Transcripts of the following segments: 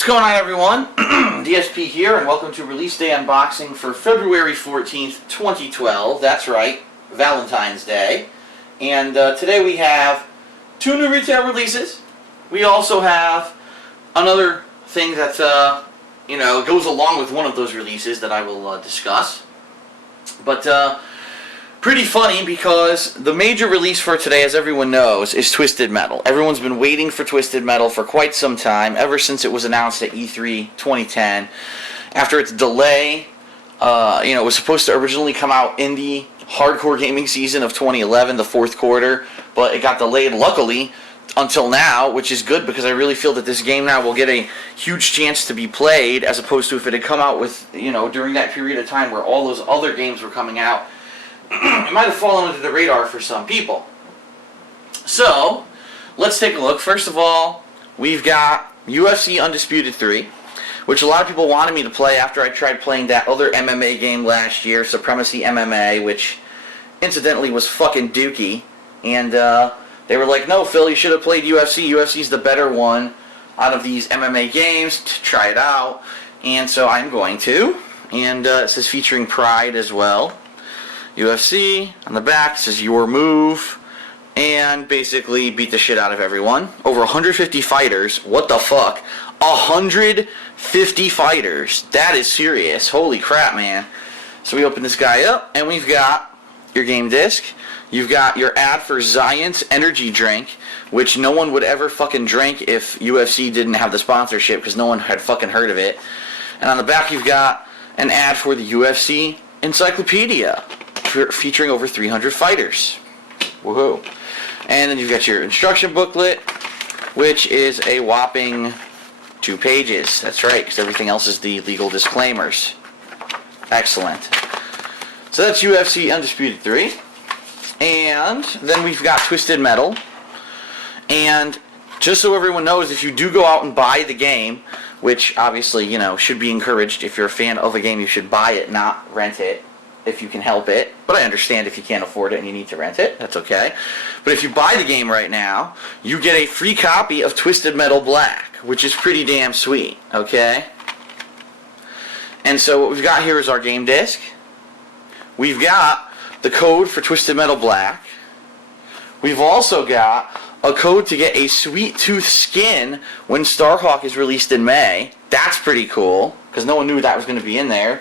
What's going on, everyone? DSP here, and welcome to Release Day Unboxing for February 14th, 2012. That's right, Valentine's Day. And today we have two new retail releases. We also have another thing that, goes along with one of those releases that I will discuss. But, pretty funny because the major release for today, as everyone knows, is Twisted Metal. Everyone's been waiting for Twisted Metal for quite some time, ever since it was announced at E3 2010. After its delay, it was supposed to originally come out in the hardcore gaming season of 2011, the fourth quarter, but it got delayed, luckily, until now, which is good because I really feel that this game now will get a huge chance to be played, as opposed to if it had come out with, during that period of time where all those other games were coming out. It might have fallen under the radar for some people. So, let's take a look. First of all, we've got UFC Undisputed 3, which a lot of people wanted me to play after I tried playing that other MMA game last year, Supremacy MMA, which incidentally was fucking dookie. And they were like, no, Phil, you should have played UFC. UFC's the better one out of these MMA games. Try it out. And so I'm going to. And it says featuring Pride as well. UFC, on the back, says your move, and basically beat the shit out of everyone. Over 150 fighters. What the fuck? 150 fighters. That is serious. Holy crap, man. So we open this guy up, and we've got your game disc. You've got your ad for Zions energy drink, which no one would ever fucking drink if UFC didn't have the sponsorship, because no one had fucking heard of it. And on the back, you've got an ad for the UFC encyclopedia, featuring over 300 fighters. Woohoo. And then you've got your instruction booklet, which is a whopping 2 pages. That's right, because everything else is the legal disclaimers. Excellent. So that's UFC Undisputed 3. And then we've got Twisted Metal. And just so everyone knows, if you do go out and buy the game, which obviously, should be encouraged. If you're a fan of a game, you should buy it, not rent it, if you can help it. But I understand if you can't afford it and you need to rent it. That's okay. But if you buy the game right now, you get a free copy of Twisted Metal Black, which is pretty damn sweet, okay? And so what we've got here is our game disc. We've got the code for Twisted Metal Black. We've also got a code to get a Sweet Tooth skin when Starhawk is released in May. That's pretty cool, because no one knew that was going to be in there.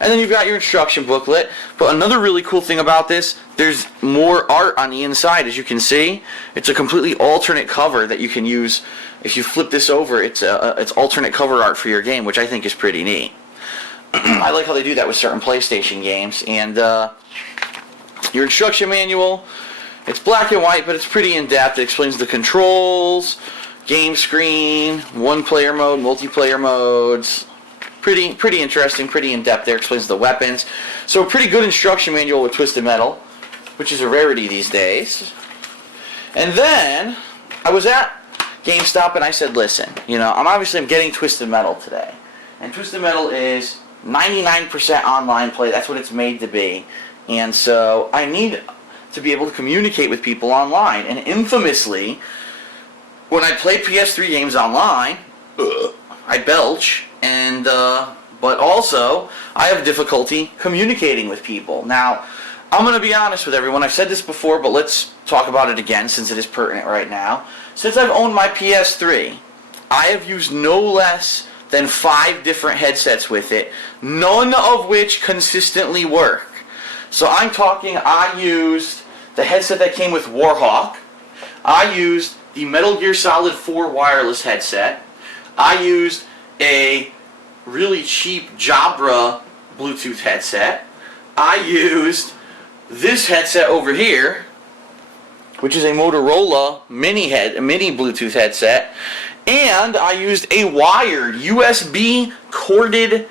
And then you've got your instruction booklet. But another really cool thing about this, there's more art on the inside, as you can see. It's a completely alternate cover that you can use. If you flip this over, it's alternate cover art for your game, which I think is pretty neat. I like how they do that with certain PlayStation games. And your instruction manual, it's black and white, but it's pretty in-depth. It explains the controls, game screen, one-player mode, multiplayer modes. Pretty interesting, pretty in-depth there. Explains the weapons. So a pretty good instruction manual with Twisted Metal, which is a rarity these days. And then I was at GameStop and I said, listen, I'm getting Twisted Metal today. And Twisted Metal is 99% online play. That's what it's made to be. And so I need to be able to communicate with people online. And infamously, when I play PS3 games online, I belch. And but also I have difficulty communicating with people. Now, I'm going to be honest with everyone. I've said this before, but let's talk about it again since it is pertinent right now. Since I've owned my PS3, I have used no less than 5 different headsets with it, none of which consistently work. So I'm talking, I used the headset that came with Warhawk. I used the Metal Gear Solid 4 wireless headset. I used a really cheap Jabra Bluetooth headset. I used this headset over here, which is a Motorola mini Bluetooth headset, and I used a wired USB corded,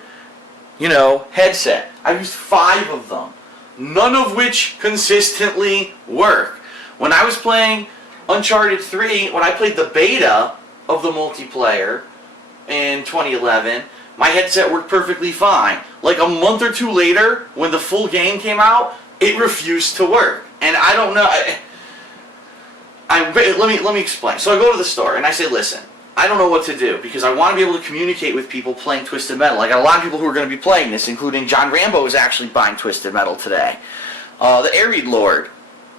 headset. I used 5 of them, none of which consistently work. When I was playing Uncharted 3, when I played the beta of the multiplayer in 2011, my headset worked perfectly fine. Like a month or 2 later, when the full game came out, it refused to work. And I don't know. Let me explain. So I go to the store and I say, listen, I don't know what to do because I want to be able to communicate with people playing Twisted Metal. I got a lot of people who are going to be playing this, including John Rambo is actually buying Twisted Metal today. The Arid Lord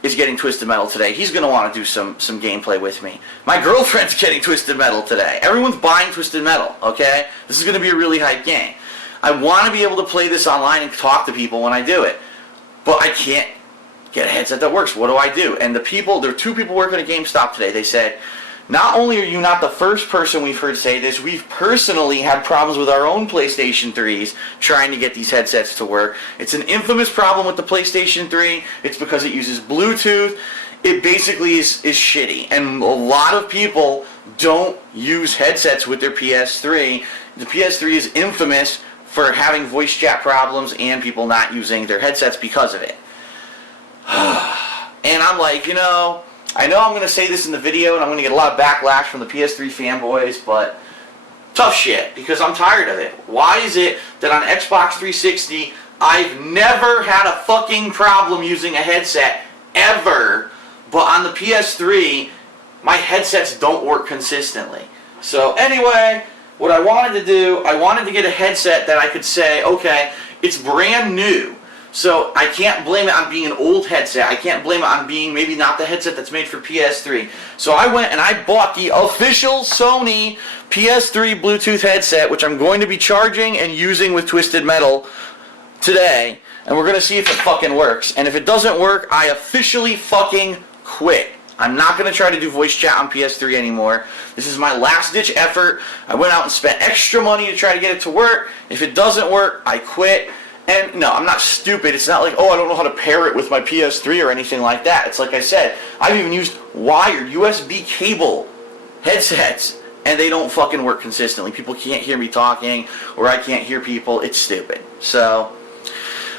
is getting Twisted Metal today. He's going to want to do some gameplay with me. My girlfriend's getting Twisted Metal today. Everyone's buying Twisted Metal, okay? This is going to be a really hype game. I want to be able to play this online and talk to people when I do it. But I can't get a headset that works. What do I do? And there are two people working at GameStop today. They said, not only are you not the first person we've heard say this, we've personally had problems with our own PlayStation 3s trying to get these headsets to work. It's an infamous problem with the PlayStation 3. It's because it uses Bluetooth. It basically is shitty. And a lot of people don't use headsets with their PS3. The PS3 is infamous for having voice chat problems and people not using their headsets because of it. And I'm like, I know I'm going to say this in the video and I'm going to get a lot of backlash from the PS3 fanboys, but tough shit, because I'm tired of it. Why is it that on Xbox 360 I've never had a fucking problem using a headset, ever, but on the PS3 my headsets don't work consistently? So anyway, what I wanted to do, I wanted to get a headset that I could say, okay, it's brand new. So I can't blame it on being an old headset. I can't blame it on being maybe not the headset that's made for PS3. So I went and I bought the official Sony PS3 Bluetooth headset, which I'm going to be charging and using with Twisted Metal today. And we're going to see if it fucking works. And if it doesn't work, I officially fucking quit. I'm not going to try to do voice chat on PS3 anymore. This is my last ditch effort. I went out and spent extra money to try to get it to work. If it doesn't work, I quit. And no, I'm not stupid. It's not like, oh, I don't know how to pair it with my PS3 or anything like that. It's like I said, I've even used wired USB cable headsets, and they don't fucking work consistently. People can't hear me talking, or I can't hear people. It's stupid. So,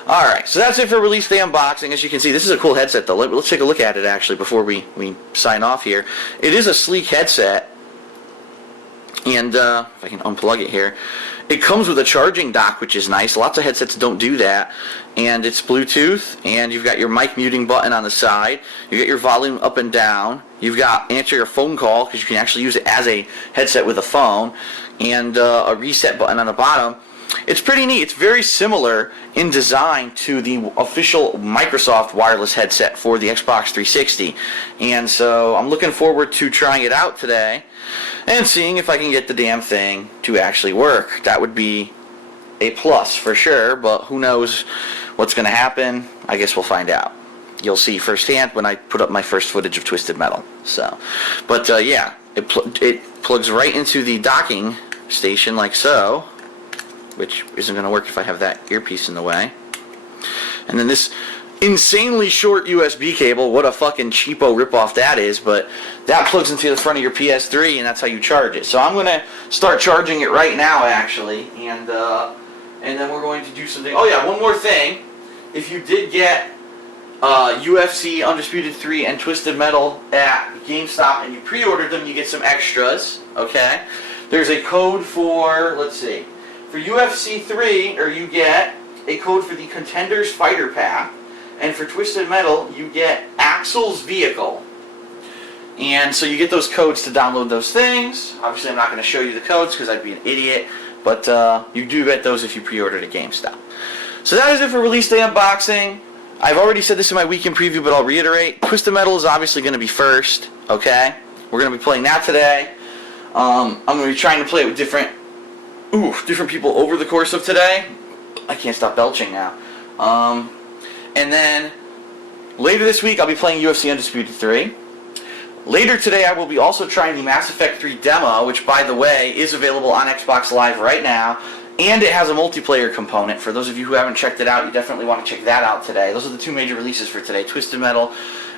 alright, so that's it for release day unboxing. As you can see, this is a cool headset, though. Let's take a look at it, actually, before we sign off here. It is a sleek headset, and if I can unplug it here, it comes with a charging dock, which is nice. Lots of headsets don't do that. And it's Bluetooth, and you've got your mic muting button on the side. You got your volume up and down. You've got answer your phone call, because you can actually use it as a headset with a phone, and a reset button on the bottom. It's pretty neat. It's very similar in design to the official Microsoft wireless headset for the Xbox 360. And so I'm looking forward to trying it out today and seeing if I can get the damn thing to actually work. That would be a plus for sure, but who knows what's going to happen. I guess we'll find out. You'll see firsthand when I put up my first footage of Twisted Metal. So, but yeah, it plugs right into the docking station like so, which isn't going to work if I have that earpiece in the way. And then this insanely short USB cable, what a fucking cheapo ripoff that is, but that plugs into the front of your PS3 and that's how you charge it. So I'm going to start charging it right now, actually, and then we're going to do something. Oh yeah, one more thing. If you did get UFC Undisputed 3 and Twisted Metal at GameStop and you pre-ordered them, you get some extras, okay? There's a code for, let's see, for UFC 3, or you get a code for the Contenders Fighter Pack, and for Twisted Metal, you get Axel's Vehicle. And so you get those codes to download those things. Obviously, I'm not going to show you the codes because I'd be an idiot, but you do get those if you pre-ordered at GameStop. So that is it for release day unboxing. I've already said this in my weekend preview, but I'll reiterate. Twisted Metal is obviously going to be first, okay? We're going to be playing that today. I'm going to be trying to play it with different people over the course of today. I can't stop belching now. And then later this week I'll be playing UFC Undisputed 3. Later today I will be also trying the Mass Effect 3 demo, which by the way is available on Xbox Live right now, and it has a multiplayer component. For those of you who haven't checked it out, you definitely want to check that out today. Those are the two major releases for today, Twisted Metal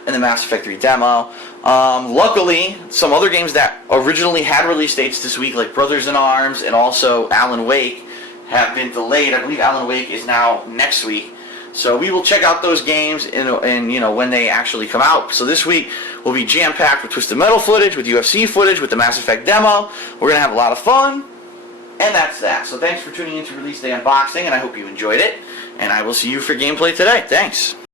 and the Mass Effect 3 demo. Luckily, some other games that originally had release dates this week, like Brothers in Arms and also Alan Wake, have been delayed. I believe Alan Wake is now next week. So we will check out those games and when they actually come out. So this week will be jam-packed with Twisted Metal footage, with UFC footage, with the Mass Effect demo. We're going to have a lot of fun. And that's that. So thanks for tuning in to Release Day Unboxing, and I hope you enjoyed it. And I will see you for gameplay today. Thanks.